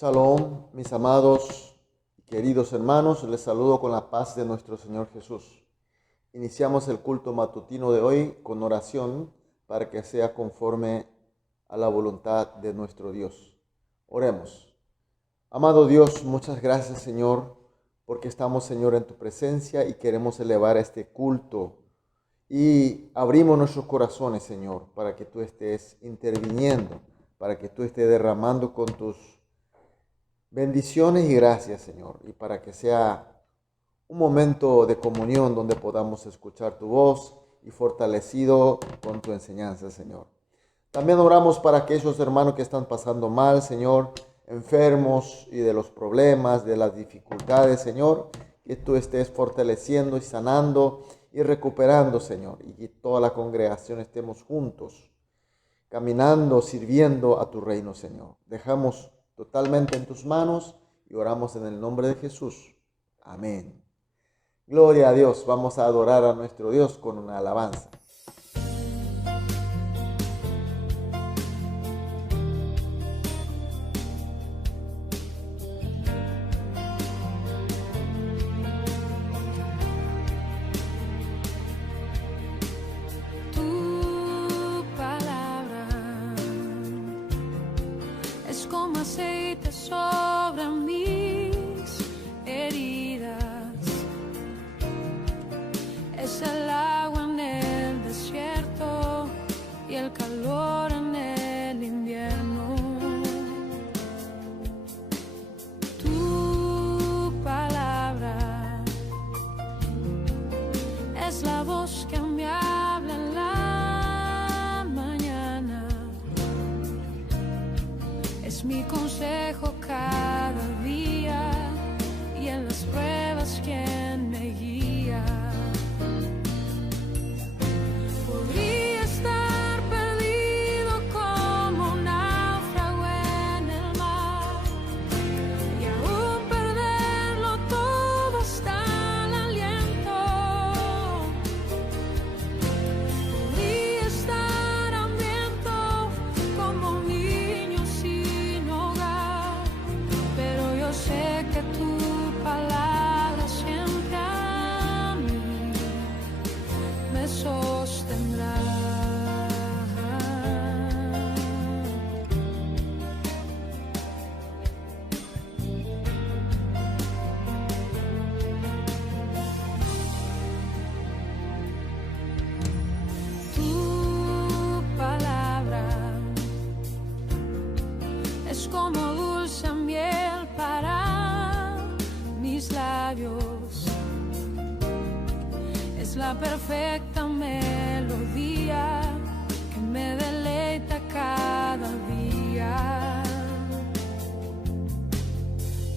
Shalom, mis amados y queridos hermanos, les saludo con la paz de nuestro Señor Jesús. Iniciamos el culto matutino de hoy con oración para que sea conforme a la voluntad de nuestro Dios. Oremos. Amado Dios, muchas gracias, Señor, porque estamos, Señor, en tu presencia y queremos elevar este culto. Y abrimos nuestros corazones, Señor, para que tú estés interviniendo, para que tú estés derramando con tus bendiciones y gracias, Señor, y para que sea un momento de comunión donde podamos escuchar tu voz y fortalecido con tu enseñanza, Señor. También oramos para aquellos hermanos que están pasando mal, Señor, enfermos y de los problemas, de las dificultades, Señor, que tú estés fortaleciendo y sanando y recuperando, Señor, y que toda la congregación estemos juntos, caminando, sirviendo a tu reino, Señor. Dejamos totalmente en tus manos y oramos en el nombre de Jesús. Amén. Gloria a Dios. Vamos a adorar a nuestro Dios con una alabanza. Tu palabra es como aceite sobre mis heridas, es el agua en el desierto y el calor en el invierno. Tu palabra es la voz que me habla en la mañana, es mi consejo cada día y en las pruebas quien me guía. Podría estar perdido como un náufrago en el mar y aún perderlo todo hasta el aliento. Podría estar hambriento como un niño sin hogar, pero yo sé que tu palabra siempre a mí me sostendrá. Tu palabra es como dulce miel para mis labios, es la perfecta melodía que me deleita cada día.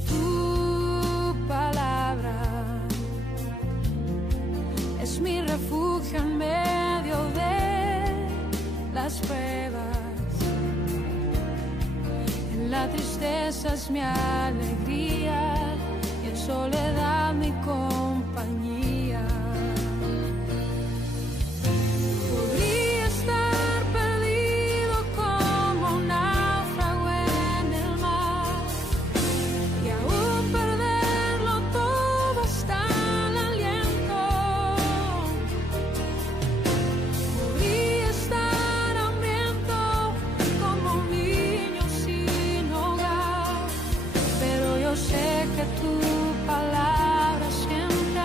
Tu palabra es mi refugio en medio de las pruebas, en la tristeza es mi alegría y en soledad mi compañía. Podría estar perdido como un náufrago en el mar y aún perderlo todo hasta el aliento. Podría estar hambriento como un niño sin hogar, pero yo sé que tu palabra siempre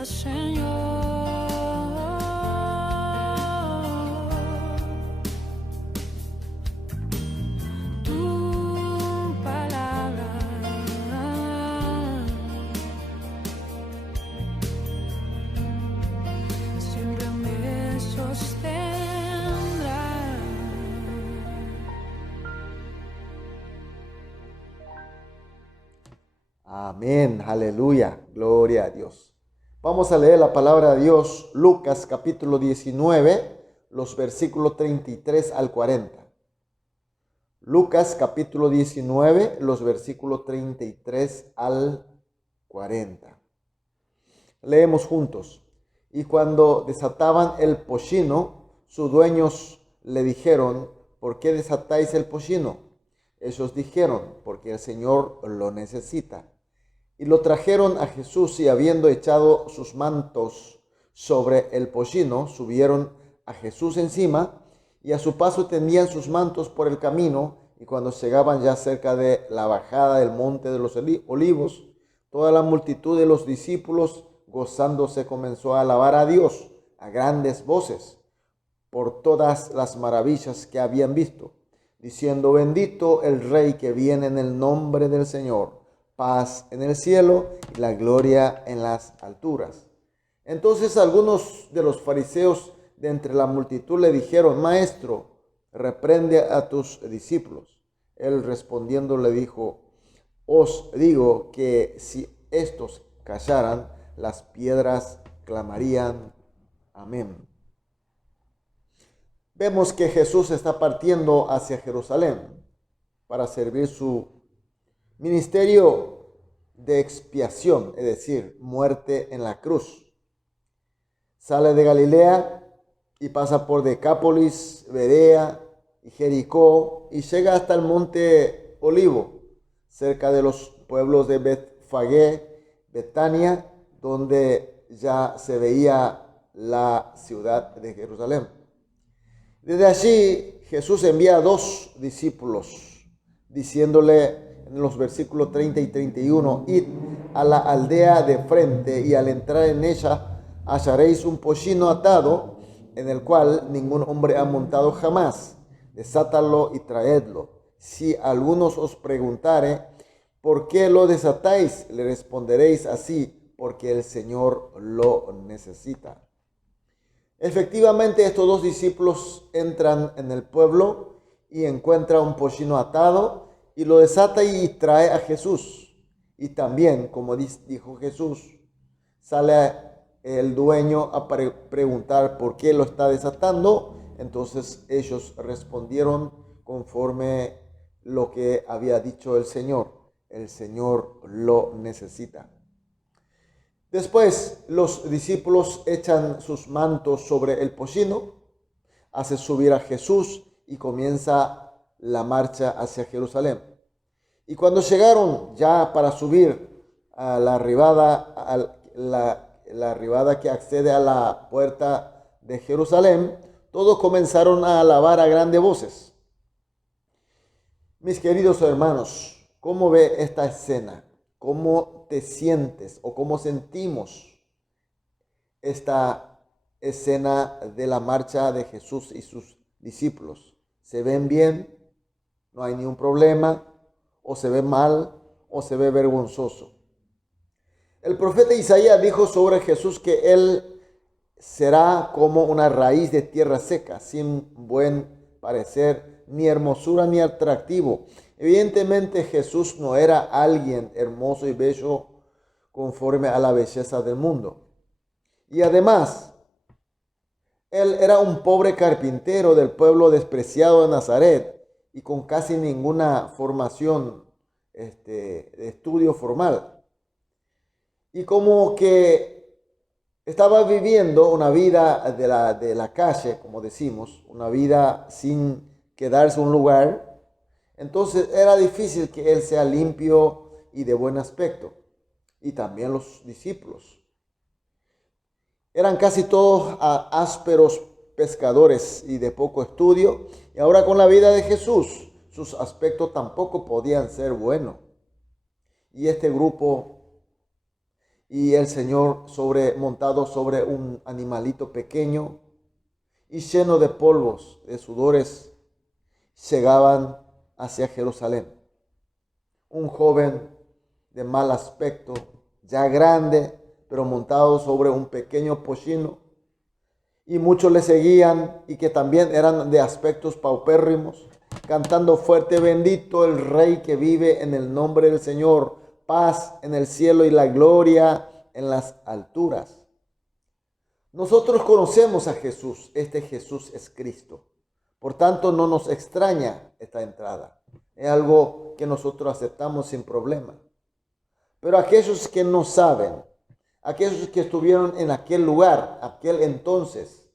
necesitas, Señor. Tu palabra siempre me sostendrá. Amén, aleluya, gloria a Dios. Vamos a leer la palabra de Dios, Lucas capítulo 19, los versículos 33 al 40. Lucas capítulo 19, los versículos 33 al 40. Leemos juntos. Y cuando desataban el pollino, sus dueños le dijeron: ¿por qué desatáis el pollino? Ellos dijeron: porque el Señor lo necesita. Y lo trajeron a Jesús, y habiendo echado sus mantos sobre el pollino, subieron a Jesús encima, y a su paso tendían sus mantos por el camino. Y cuando llegaban ya cerca de la bajada del monte de los olivos, toda la multitud de los discípulos, gozándose, comenzó a alabar a Dios a grandes voces por todas las maravillas que habían visto, diciendo: bendito el Rey que viene en el nombre del Señor, paz en el cielo y la gloria en las alturas. Entonces algunos de los fariseos de entre la multitud le dijeron: Maestro, reprende a tus discípulos. Él respondiendo le dijo: os digo que si estos callaran, las piedras clamarían. Amén. Vemos que Jesús está partiendo hacia Jerusalén para servir su ministerio de expiación, es decir, muerte en la cruz. Sale de Galilea y pasa por Decápolis, Berea y Jericó, y llega hasta el monte Olivo, cerca de los pueblos de Betfagé, Betania, donde ya se veía la ciudad de Jerusalén. Desde allí Jesús envía a 2 discípulos, diciéndole en los versículos 30 y 31, id a la aldea de frente, y al entrar en ella hallaréis un pollino atado, en el cual ningún hombre ha montado jamás. Desátalo y traedlo. Si algunos os preguntare: ¿por qué lo desatáis?, le responderéis así: porque el Señor lo necesita. Efectivamente, estos 2 discípulos entran en el pueblo y encuentran un pollino atado, y lo desata y trae a Jesús. Y también, como dijo Jesús, sale el dueño a preguntar por qué lo está desatando. Entonces ellos respondieron conforme lo que había dicho el Señor: el Señor lo necesita. Después los discípulos echan sus mantos sobre el pollino, hace subir a Jesús y comienza la marcha hacia Jerusalén. Y cuando llegaron ya para subir a la arribada que accede a la puerta de Jerusalén, todos comenzaron a alabar a grandes voces. Mis queridos hermanos, ¿cómo ve esta escena? ¿Cómo te sientes o cómo sentimos esta escena de la marcha de Jesús y sus discípulos? ¿Se ven bien? ¿No hay ningún problema? ¿O se ve mal? ¿O se ve vergonzoso? El profeta Isaías dijo sobre Jesús que él será como una raíz de tierra seca, sin buen parecer, ni hermosura, ni atractivo. Evidentemente Jesús no era alguien hermoso y bello conforme a la belleza del mundo. Y además, él era un pobre carpintero del pueblo despreciado de Nazaret, y con casi ninguna formación de estudio formal. Y como que estaba viviendo una vida de la calle, como decimos, una vida sin quedarse un lugar. Entonces era difícil que él sea limpio y de buen aspecto. Y también los discípulos. Eran casi todos ásperos pescadores y de poco estudio. Y ahora con la vida de Jesús, sus aspectos tampoco podían ser buenos. Y este grupo y el Señor montado sobre un animalito pequeño y lleno de polvos, de sudores, llegaban hacia Jerusalén. Un joven de mal aspecto, ya grande, pero montado sobre un pequeño pollino, y muchos le seguían y que también eran de aspectos paupérrimos, cantando fuerte: bendito el Rey que vive en el nombre del Señor, paz en el cielo y la gloria en las alturas. Nosotros conocemos a Jesús, este Jesús es Cristo. Por tanto, no nos extraña esta entrada. Es algo que nosotros aceptamos sin problema. Pero aquellos que no saben, aquellos que estuvieron en aquel lugar, aquel entonces,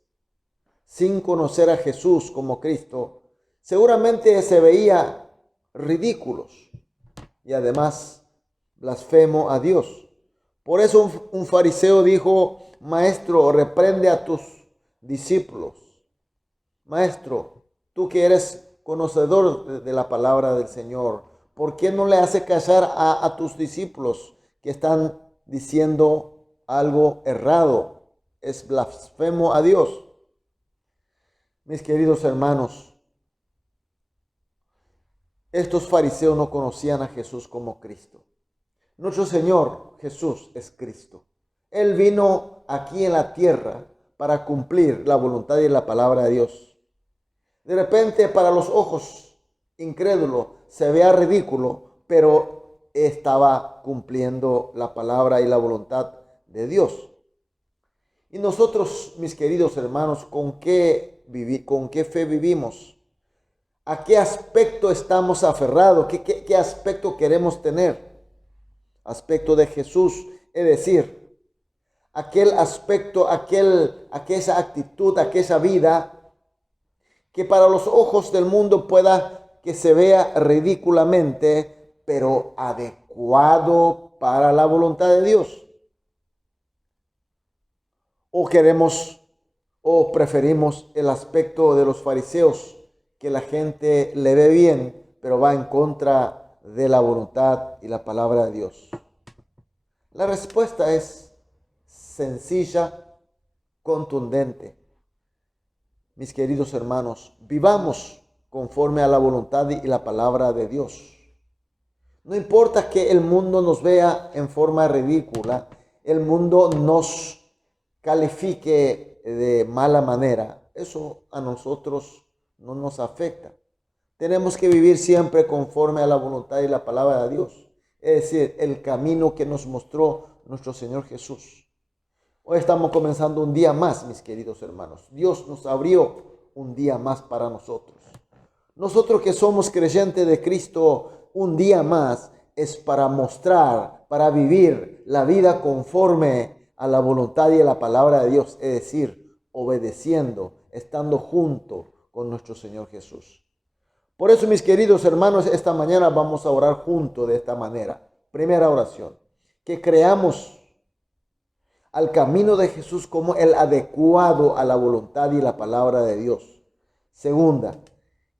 sin conocer a Jesús como Cristo, seguramente se veía ridículos y además blasfemo a Dios. Por eso un fariseo dijo: Maestro, reprende a tus discípulos. Maestro, tú que eres conocedor de la palabra del Señor, ¿por qué no le hace callar a tus discípulos que están diciendo algo errado? Es blasfemo a Dios. Mis queridos hermanos, estos fariseos no conocían a Jesús como Cristo. Nuestro Señor Jesús es Cristo. Él vino aquí en la tierra para cumplir la voluntad y la palabra de Dios. De repente, para los ojos incrédulos se vea ridículo, pero estaba cumpliendo la palabra y la voluntad de Dios. Y nosotros, mis queridos hermanos, ¿con qué fe vivimos? ¿A qué aspecto estamos aferrados? ¿Qué aspecto queremos tener? Aspecto de Jesús, es decir, aquel aspecto, aquella actitud, aquella vida que para los ojos del mundo pueda que se vea ridículamente, pero adecuado para la voluntad de Dios. O preferimos el aspecto de los fariseos, que la gente le ve bien, pero va en contra de la voluntad y la palabra de Dios. La respuesta es sencilla, contundente. Mis queridos hermanos, vivamos conforme a la voluntad y la palabra de Dios. No importa que el mundo nos vea en forma ridícula, el mundo nos califique de mala manera, eso a nosotros no nos afecta. Tenemos que vivir siempre conforme a la voluntad y la palabra de Dios, es decir, el camino que nos mostró nuestro Señor Jesús. Hoy estamos comenzando un día más, mis queridos hermanos. Dios nos abrió un día más para nosotros. Nosotros que somos creyentes de Cristo, un día más es para mostrar, para vivir la vida conforme a la voluntad y a la palabra de Dios, es decir, obedeciendo, estando junto con nuestro Señor Jesús. Por eso, mis queridos hermanos, esta mañana vamos a orar juntos de esta manera. Primera oración, que creamos al camino de Jesús como el adecuado a la voluntad y la palabra de Dios. Segunda,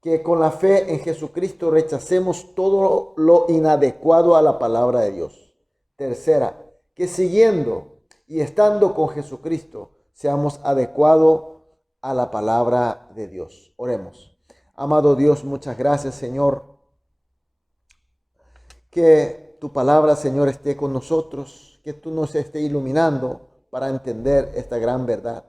que con la fe en Jesucristo rechacemos todo lo inadecuado a la palabra de Dios. Tercera, que siguiendo y estando con Jesucristo seamos adecuados a la palabra de Dios. Oremos. Amado Dios, muchas gracias, Señor. Que tu palabra, Señor, esté con nosotros, que tú nos estés iluminando para entender esta gran verdad.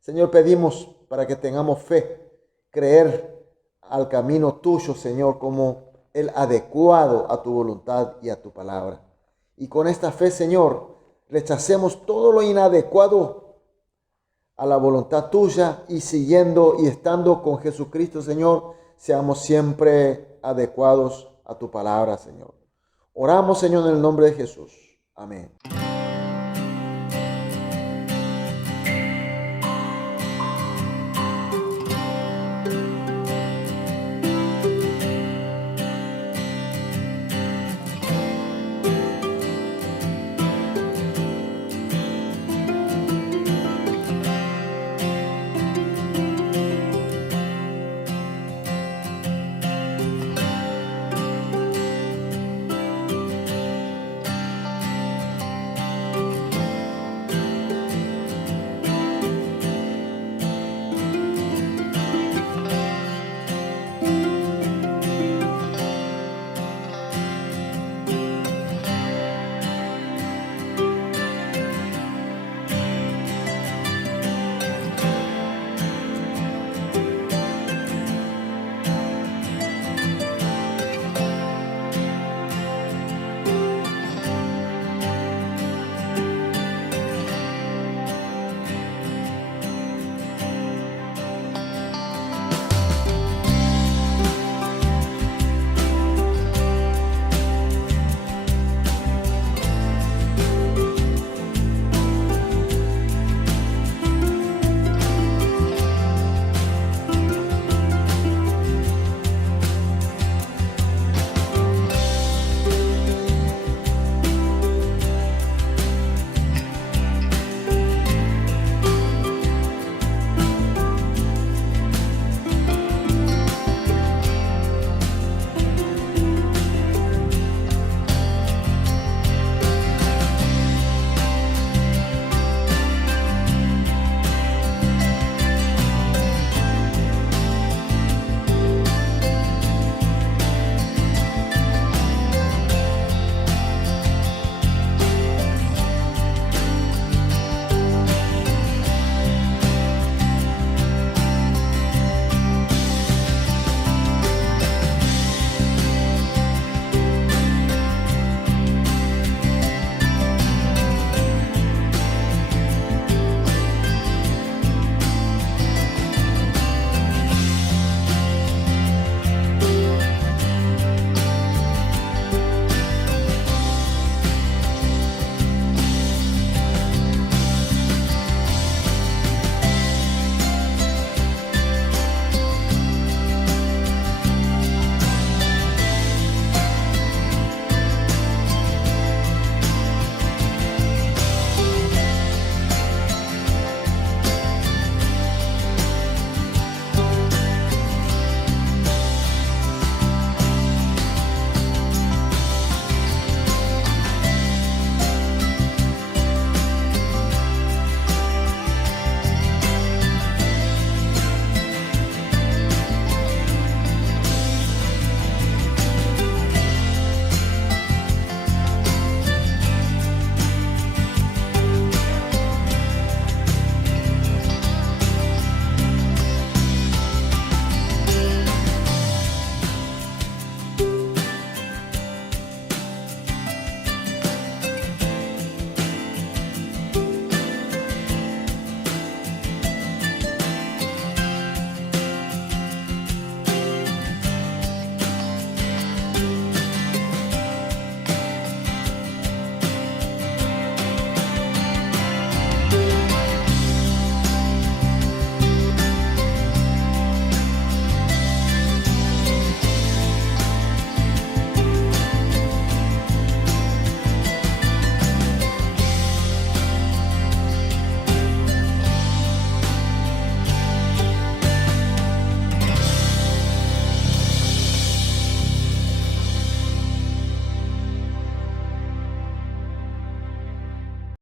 Señor, pedimos para que tengamos fe, creer al camino tuyo, Señor, como el adecuado a tu voluntad y a tu palabra. Y con esta fe, Señor, rechacemos todo lo inadecuado a la voluntad tuya y siguiendo y estando con Jesucristo, Señor, seamos siempre adecuados a tu palabra, Señor. Oramos, Señor, en el nombre de Jesús. Amén.